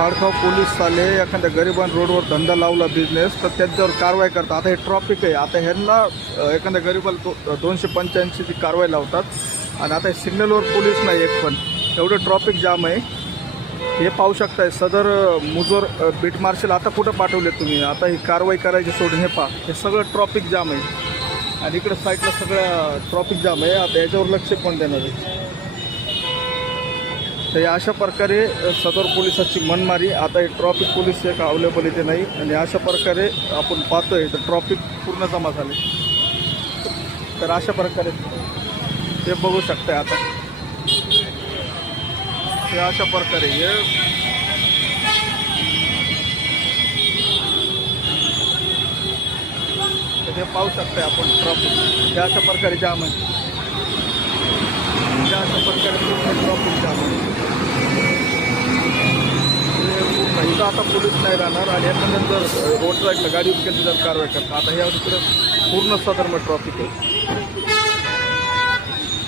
Padgaon police आले एखाद्या गरिबान रोडवर धंदा लावला बिझनेस तर त्यांच्यावर कारवाई करतात. आता हे ट्रॉफिक आहे. आता ह्यांना एखाद्या गरिबाला दो दोनशे पंच्याऐंशीची कारवाई लावतात. आणि आता हे सिग्नलवर पोलीस नाही एक पण. एवढं ट्रॉफिक जाम आहे. हे पाहू शकताय सदर मुजोर बीट मार्शल आता कुठं पाठवले तुम्ही? आता ही कारवाई करायची सोडून हे पहा. हे सगळं ट्रॉफिक जाम आहे. आणि इकडं साईडला सगळं ट्रॉफिक जाम आहे. आता याच्यावर लक्ष पण देणार आहे? तर अशा प्रकारे सदर पोलिसाची मनमारी आता हे ट्रॉफिक पोलीस एक अवेलेबल इथे नाही. आणि अशा प्रकारे आपण पाहतोय तर ट्रॉफिक पूर्ण जमा झाले. तर अशा प्रकारे ते बघू शकताय आता. हे अशा प्रकारे हे ते पाहू शकताय आपण ट्रॉफिक. हे अशा प्रकारे जाम आहे हे अशा प्रकारे पूर्ण ट्रॉफिक जाम आहे हे पूर्ण इथं आता पोलीस नाही राहणार आणि याच्यानंतर रोड साईडला गाडी केली जर कारवाई करतात. आता ह्या तिकडे पूर्ण सदर्म ट्रॉफिक आहे.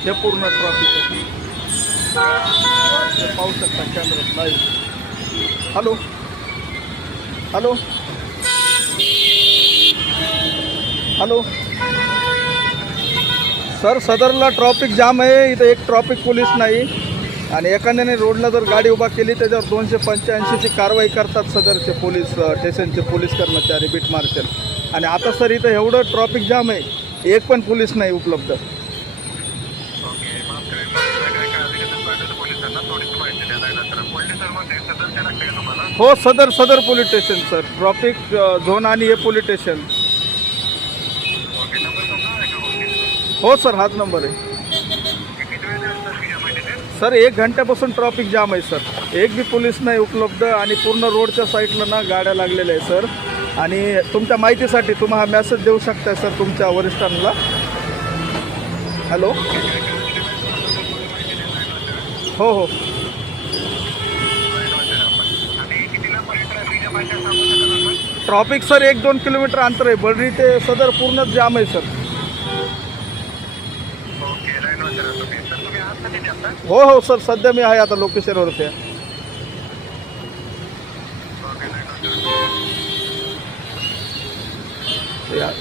हे पूर्ण ट्रॉफिक आहे. पाहू शकता कॅमेरात नाही हॅलो हॅलो हॅलो सर सदरला ट्रॉफिक जाम आहे. इथं एक ट्रॉफिक पोलीस नाही. आणि एखाद्याने रोडला जर गाडी उभा केली त्याच्यावर दोनशे पंच्याऐंशीची कारवाई करतात सदरचे पोलीस स्टेशनचे पोलीस कर्मचारी बीट मार्शल. आणि आता सर इथं एवढं ट्रॉफिक जाम आहे एक पण पोलीस नाही उपलब्ध. हो Sadar Sadar police station sir. Traffic zone आणि हे पोलीस स्टेशन. हो सर हाच नंबर आहे. सर एक घंट्यापासून ट्रॉफिक जाम आहे सर. एक बी पोलीस नाही उपलब्ध आणि पूर्ण रोडच्या साईडला ना गाड्या लागलेल्या आहे सर. आणि तुमच्या माहितीसाठी तुम्हा हा मेसेज देऊ शकता सर तुमच्या वरिष्ठांना. हॅलो हो हो. ट्रॉफिक सर एक दोन किलोमीटर अंतर आहे. बर्डी ते सदर पूर्णच जाम आहे सर ओके लाईनवर जरा तुम्ही सर तुम्ही आहात ना तिथे आता हो हो सर सध्या मी आहे आता लोकेशनवरती. आहे. या-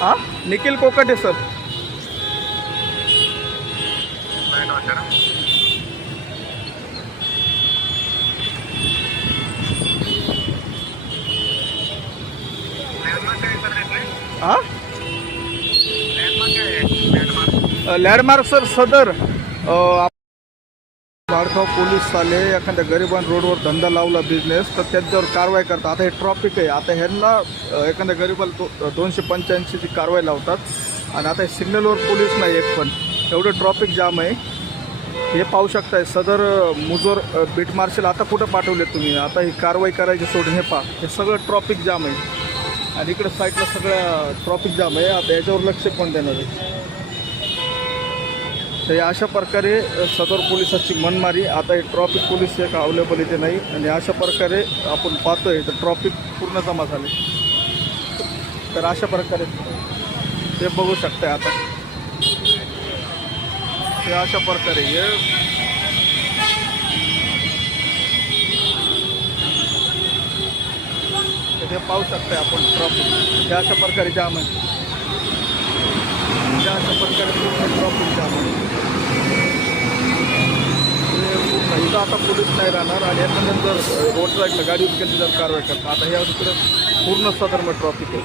हा निखिल कोकटे सर. लाईनवर हा लँडमार्क सर सदर अ, बाळगाव पोलीस आले एखाद्या गरिबान रोडवर धंदा लावला बिझनेस तर त्यांच्यावर कारवाई करतात. आता हे ट्रॉफिक आहे. आता ह्यांना एखाद्या गरिबाला दो दोनशे पंच्याऐंशीची कारवाई लावतात. आणि आता हे सिग्नलवर पोलीस नाही एक पण. एवढं ट्रॉफिक जाम आहे. हे पाहू शकताय सदर मुजोर बीट मार्शल. आता कुठं पाठवले तुम्ही? आता ही कारवाई करायची सोडून हे पा हे सगळं ट्रॉफिक जाम आहे. आणि इकडं साईडला सगळं ट्रॉफिक जाम आहे. आता याच्यावर लक्ष कोण देणार आहे? तर या अशा प्रकारे सदर पोलिसाची मनमारी आता हे ट्रॉफिक पोलीस एक अवेलेबल इथे नाही. आणि अशा प्रकारे आपण पाहतोय तर ट्रॉफिक पूर्ण जमा झाले. तर अशा प्रकारे ते बघू शकताय आता. ते अशा प्रकारे हे. ते पाहू शकताय आपण ट्रॉफिक. हे अशा प्रकारे जाम आहे त्या अशा प्रकारे पूर्ण ट्रॉफिक जाम आहे हे पूर्ण इथं आता पोलीस नाही राहणार आणि याच्यानंतर रोड साईडला गाडी उचलली जर कारवाई करतात. आता ह्या तिकडे पूर्ण सदर्म ट्रॉफिक आहे.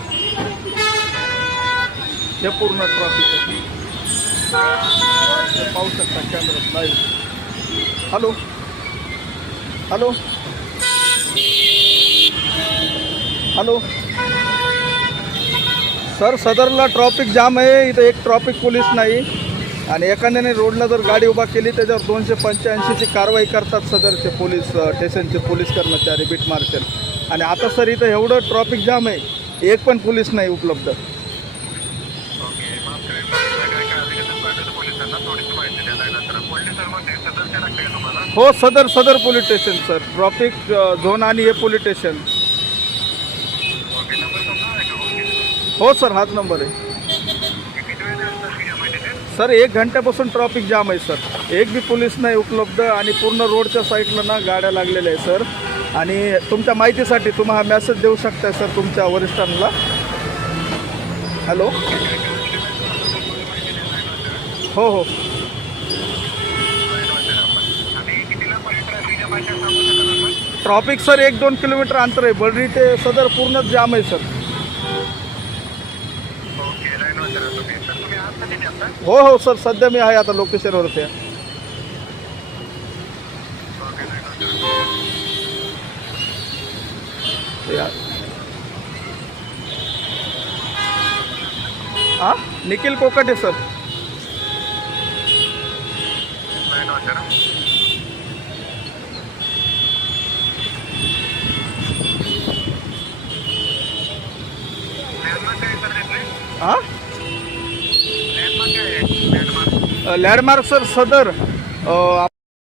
हे पूर्ण ट्रॉफिक आहे. पाहू शकता कॅमेऱ्यात नाही हॅलो हॅलो हॅलो सर सदरला ट्रॉफिक जाम आहे. इथं एक ट्रॉफिक पोलीस नाही. आणि एखाद्याने रोडला जर गाडी उभा केली त्याच्यावर दोनशे पंच्याऐंशीची कारवाई करतात सदरचे पोलीस स्टेशनचे पोलीस कर्मचारी बीट मार्शल. आणि आता सर इथं एवढं ट्रॉफिक जाम आहे एक पण पोलीस नाही उपलब्ध. हो Sadar Sadar police station sir. Traffic zone आणि हे पोलीस स्टेशन. हो सर हाच नंबर आहे. सर एक घंट्यापासून ट्रॉफिक जाम आहे सर. एक बी पोलीस नाही उपलब्ध आणि पूर्ण रोडच्या साईडला ना गाड्या लागलेल्या आहे सर. आणि तुमच्या माहितीसाठी तुम्ही हा मेसेज देऊ शकताय सर तुमच्या वरिष्ठांना. हॅलो हो हो. ट्रॉफिक सर एक दोन किलोमीटर अंतर आहे. बर्डी ते सदर पूर्णच जाम आहे सर. हो हो सर सध्या मी आहे आता लोकेशनवरती आहे. हा? Nikhil Kokate sir. Landmark sir Sadar